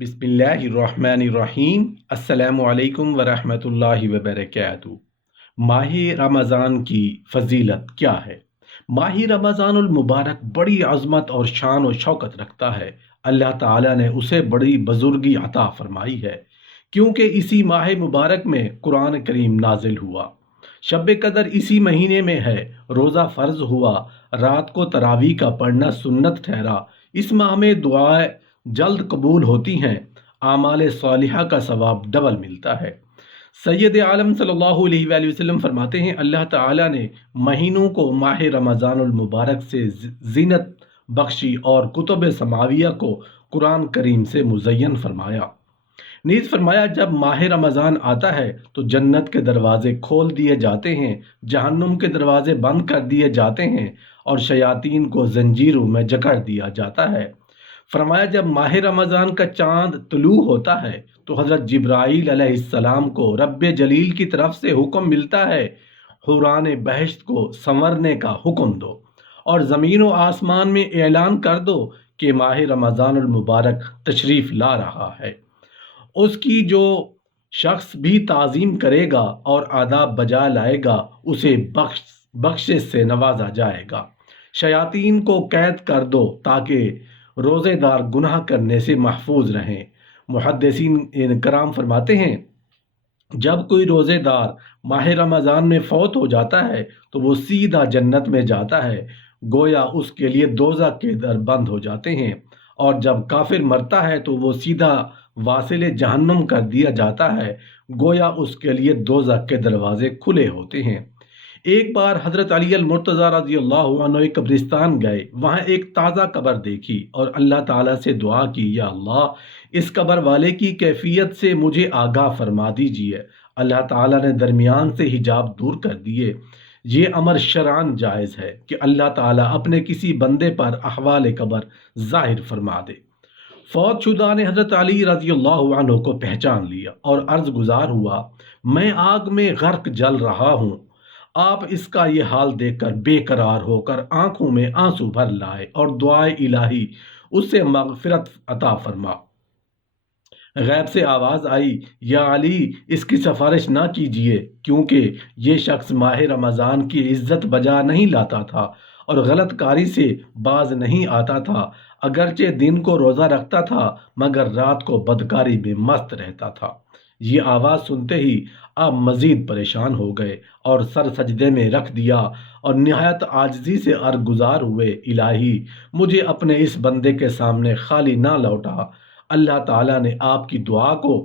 बिस्मिल्लाहिर्रहमानिर्रहीम। अस्सलामु अलैकुम वरहमतुल्लाहि वबरकातुहू। माह रमज़ान की फ़जीलत क्या है? माह रमज़ानुल मुबारक बड़ी अज़मत और शान और शौकत रखता है। अल्लाह ताला ने उसे बड़ी बुजुर्गी अता फरमाई है, क्योंकि इसी माह मुबारक में कुरान करीम नाजिल हुआ। शब कदर इसी महीने में है। रोज़ा फ़र्ज हुआ। रात को तरावी का पढ़ना सुन्नत ठहरा। इस माह में दुआएं जल्द कबूल होती हैं। आमाल सालिहा का सवाब डबल मिलता है। सैयद आलम सल्लल्लाहु अलैहि वसल्लम फरमाते हैं, अल्लाह ताला ने महीनों को माह रमज़ानुल मुबारक से जीनत बख्शी और कुतुब समाविया को कुरान करीम से मुज़य्यन फरमाया। नीज फरमाया, जब माह रमज़ान आता है तो जन्नत के दरवाजे खोल दिए जाते हैं, जहन्नुम के दरवाजे बंद कर दिए जाते हैं और शयातीन को जंजीरों में जकड़ दिया जाता है। फरमाया, जब माह रमज़ान का चांद तुलू होता है तो हज़रत जिब्राईल अलैहिस्सलाम को रब्बे जलील की तरफ से हुक्म मिलता है, हुरान बहश्त को संवरने का हुक्म दो और ज़मीन व आसमान में ऐलान कर दो कि माह रमज़ानुल मुबारक तशरीफ़ ला रहा है। उसकी जो शख्स भी ताज़ीम करेगा और आदाब बजा लाएगा, उसे बख्शिश से नवाजा जाएगा। शयातीन को कैद कर दो ताकि रोज़ेदार गुनाह करने से महफूज रहें। मुहद्दिसीन कराम फरमाते हैं, जब कोई रोज़ेदार माह रमज़ान में फौत हो जाता है तो वो सीधा जन्नत में जाता है, गोया उसके लिए दोज़ख के दर बंद हो जाते हैं। और जब काफिर मरता है तो वो सीधा वासिले जहन्नुम कर दिया जाता है, गोया उसके लिए दोज़ख के दरवाजे खुले होते हैं। एक बार हज़रत अली अल मुर्तज़ा रज़ी अल्लाहु अन्हु एक कब्रिस्तान गए। वहाँ एक ताज़ा कब्र देखी और अल्लाह ताला से दुआ की, या अल्लाह, इस कब्र वाले की कैफियत से मुझे आगाह फरमा दीजिए। अल्लाह ताला ने दरमियान से हिजाब दूर कर दिए। ये अमर शरान जायज़ है कि अल्लाह ताला अपने किसी बंदे पर अहवाल कब्र ज़ाहिर फरमा दे। फौत शुदा ने हज़रत अली रज़ी अल्लाहु अन्हु को पहचान लिया और अर्ज़ गुजार हुआ, मैं आग में गर्क जल रहा हूँ। आप इसका ये हाल देखकर बेकरार होकर आंखों में आंसू भर लाए और दुआए इलाही उससे मगफिरत अता फरमा। गैब से आवाज़ आई, या अली, इसकी सिफारिश ना कीजिए, क्योंकि ये शख्स माह रमज़ान की इज्जत बजा नहीं लाता था और गलत कारी से बाज नहीं आता था। अगरचे दिन को रोज़ा रखता था मगर रात को बदकारी में मस्त रहता था। ये आवाज़ सुनते ही आप मज़ीद परेशान हो गए और सर सजदे में रख दिया और निहायत आजिज़ी से अर्ज़ गुजार हुए, इलाही, मुझे अपने इस बंदे के सामने खाली ना लौटा। अल्लाह ताला ने आपकी दुआ को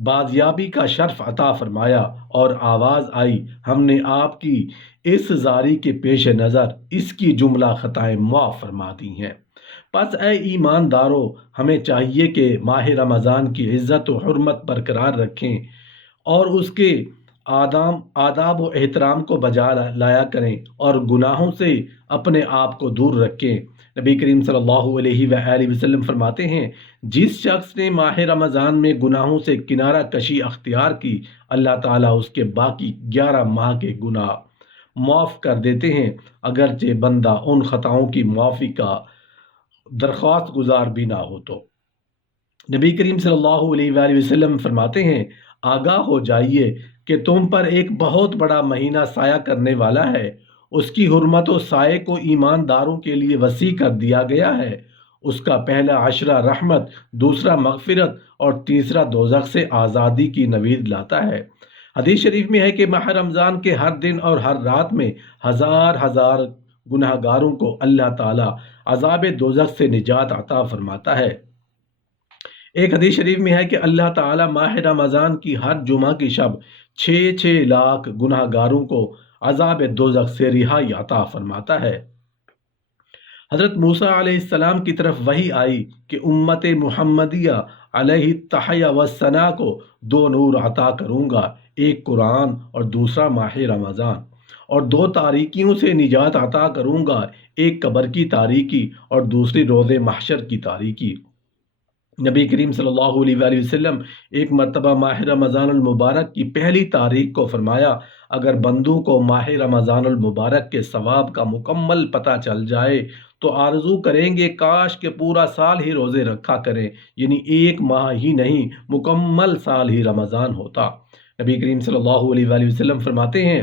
बाजियाबी का शर्फ अता फरमाया और आवाज़ आई, हमने आपकी इस जारी के पेश नज़र इसकी जुमला ख़ताएँ मुआफ़ फरमा दी हैं। बस ए ईमानदारों, हमें चाहिए कि माह रमज़ान की इज़्ज़त व हुर्मत बरकरार रखें और उसके आदाब व एहतराम को बजा लाया करें और गुनाहों से अपने आप को दूर रखें। नबी करीम सल्लल्लाहु अलैहि वसल्लम फरमाते हैं, जिस शख्स ने माह रमज़ान में गुनाहों से किनारा कशी अख्तियार की, अल्लाह ताला उसके बाकी 11 माह के गुनाह माफ़ कर देते हैं, अगरचे बंदा उन खताओं की माफ़ी का दरख्वास्त गुजार भी ना हो तो। नबी करीम सल्लल्लाहु अलैहि वसल्लम फरमाते हैं, आगाह हो जाइए कि तुम पर एक बहुत बड़ा महीना साया करने वाला है। उसकी हुर्मत व साये को ईमानदारों के लिए वसी कर दिया गया है। उसका पहला अशरा रहमत, दूसरा मगफिरत और तीसरा दोज़ख से आज़ादी की नवीद लाता है। हदीस शरीफ में है कि माह रमज़ान के हर दिन और हर रात में हजार हजार गुनहगारों को अल्लाह ताला अज़ाब दोज़ख से निजात अता फरमाता है। एक हदीस शरीफ में है कि अल्लाह ताला माह रमज़ान की हर जुमा की शब 6-6 लाख गुनहगारों को अज़ाब दोज़ख से रिहाई अता फरमाता है। हज़रत मूसा अलैहिस्सलाम की तरफ वही आई कि उम्मत मुहम्मदिया अलैहि तहया व सना को 2 नूर अता करूँगा, एक कुरान और दूसरा माह रमज़ान, और 2 तारीकियों से निजात अता करूँगा, एक कब्र की तारीकी और दूसरी रोज़े महशर की तारीकी। नबी करीम सल्लल्लाहु अलैहि वसल्लम एक मरतबा माह रमज़ानुल मुबारक की पहली तारीख को फरमाया, اگر بندوں کو ماہ رمضان المبارک کے ثواب کا مکمل پتہ چل جائے تو آرزو کریں گے کاش کہ پورا سال ہی روزے رکھا کریں، یعنی ایک ماہ ہی نہیں، مکمل سال ہی رمضان ہوتا۔ نبی کریم صلی اللہ علیہ وآلہ وسلم فرماتے ہیں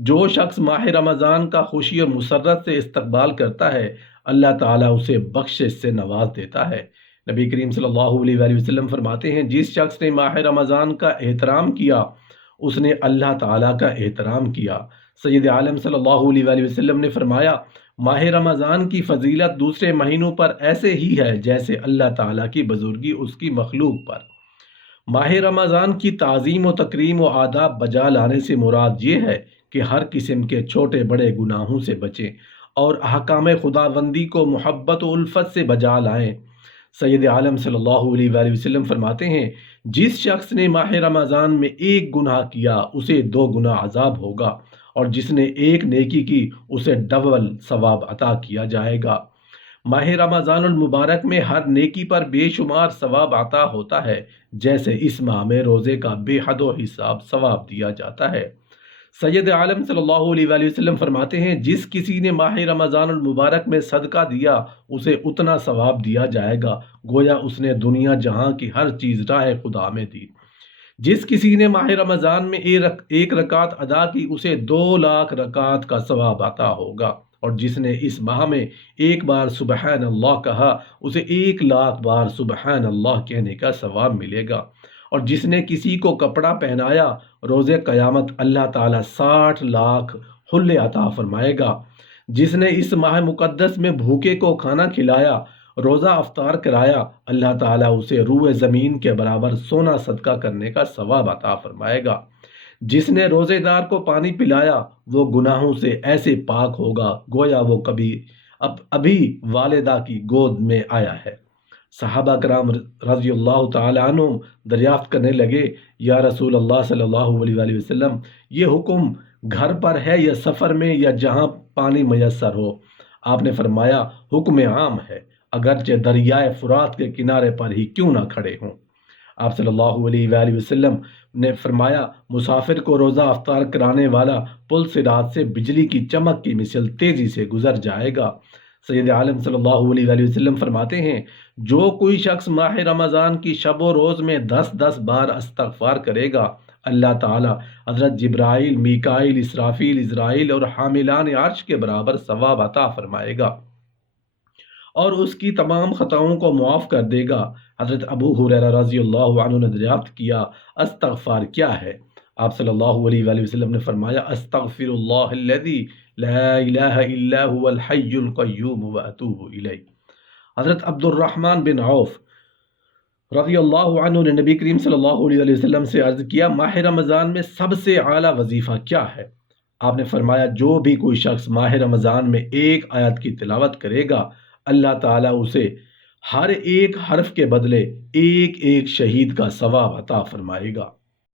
جو شخص ماہ رمضان کا خوشی اور مسرت سے استقبال کرتا ہے اللہ تعالیٰ اسے بخشش سے نواز دیتا ہے۔ نبی کریم صلی اللہ علیہ وآلہ وسلم فرماتے ہیں جس شخص نے ماہ رمضان کا احترام کیا اس نے اللہ تعالیٰ کا احترام کیا۔ سید عالم صلی اللہ علیہ وآلہ وسلم نے فرمایا ماہ رمضان کی فضیلت دوسرے مہینوں پر ایسے ہی ہے جیسے اللہ تعالیٰ کی بزرگی اس کی مخلوق پر۔ ماہ رمضان کی تعظیم و تکریم و آداب بجا لانے سے مراد یہ ہے کہ ہر قسم کے چھوٹے بڑے گناہوں سے بچیں اور احکام خداوندی کو محبت و الفت سے بجا لائیں۔ سید عالم صلی اللہ علیہ وآلہ وسلم فرماتے ہیں جس شخص نے ماہ رمضان میں ایک گناہ کیا اسے 2 گنا عذاب ہوگا، اور جس نے ایک نیکی کی اسے ڈبل ثواب عطا کیا جائے گا۔ ماہ رمضان المبارک میں ہر نیکی پر بے شمار ثواب عطا ہوتا ہے، جیسے اس ماہ میں روزے کا بے حد و حساب ثواب دیا جاتا ہے۔ سید عالم صلی اللہ علیہ وآلہ وسلم فرماتے ہیں جس کسی نے ماہ رمضان المبارک میں صدقہ دیا اسے اتنا ثواب دیا جائے گا گویا اس نے دنیا جہاں کی ہر چیز راہ خدا میں دی۔ جس کسی نے ماہ رمضان میں ایک رکعت ادا کی اسے 2,00,000 رکعت کا ثواب عطا ہوگا، اور جس نے اس ماہ میں ایک بار سبحان اللہ کہا اسے 1,00,000 بار سبحان اللہ کہنے کا ثواب ملے گا، اور جس نے کسی کو کپڑا پہنایا روز قیامت اللہ تعالیٰ 60,00,000 حلے عطا فرمائے گا۔ جس نے اس ماہ مقدس میں بھوکے کو کھانا کھلایا روزہ افطار کرایا اللہ تعالیٰ اسے روئے زمین کے برابر سونا صدقہ کرنے کا ثواب عطا فرمائے گا۔ جس نے روزے دار کو پانی پلایا وہ گناہوں سے ایسے پاک ہوگا گویا وہ ابھی والدہ کی گود میں آیا ہے۔ صحابہ کرام رضی اللہ تعالیٰ عنہم دریافت کرنے لگے یا رسول اللہ صلی اللہ علیہ وآلہ وسلم یہ حکم گھر پر ہے یا سفر میں یا جہاں پانی میسر ہو؟ آپ نے فرمایا حکم عام ہے اگرچہ دریائے فرات کے کنارے پر ہی کیوں نہ کھڑے ہوں۔ آپ صلی اللہ علیہ وآلہ وسلم نے فرمایا مسافر کو روزہ افطار کرانے والا پل صراط سے بجلی کی چمک کی مثل تیزی سے گزر جائے گا۔ سید عالم صلی اللہ علیہ وآلہ وسلم فرماتے ہیں جو کوئی شخص ماہ رمضان کی شب و روز میں 10 بار استغفار کرے گا اللہ تعالیٰ حضرت جبرائیل، میکائیل، اسرافیل، عزرائیل اور حاملان عرش کے برابر ثواب عطا فرمائے گا اور اس کی تمام خطاؤں کو معاف کر دے گا۔ حضرت ابو ہریرہ رضی اللہ عنہ نے دریافت کیا استغفار کیا ہے؟ آپ صلی اللہ علیہ وآلہ وسلم نے فرمایا استغفر اللہ الذی لا الہ الا هو الحی القیوم واتوب الیہ۔ حضرت عبد الرحمن بن عوف رضی اللہ عنہ نے نبی کریم صلی اللہ علیہ وآلہ وسلم سے عرض کیا ماہ رمضان میں سب سے اعلیٰ وظیفہ کیا ہے؟ آپ نے فرمایا جو بھی کوئی شخص ماہ رمضان میں ایک آیت کی تلاوت کرے گا اللہ تعالیٰ اسے ہر ایک حرف کے بدلے ایک شہید کا ثواب عطا فرمائے گا۔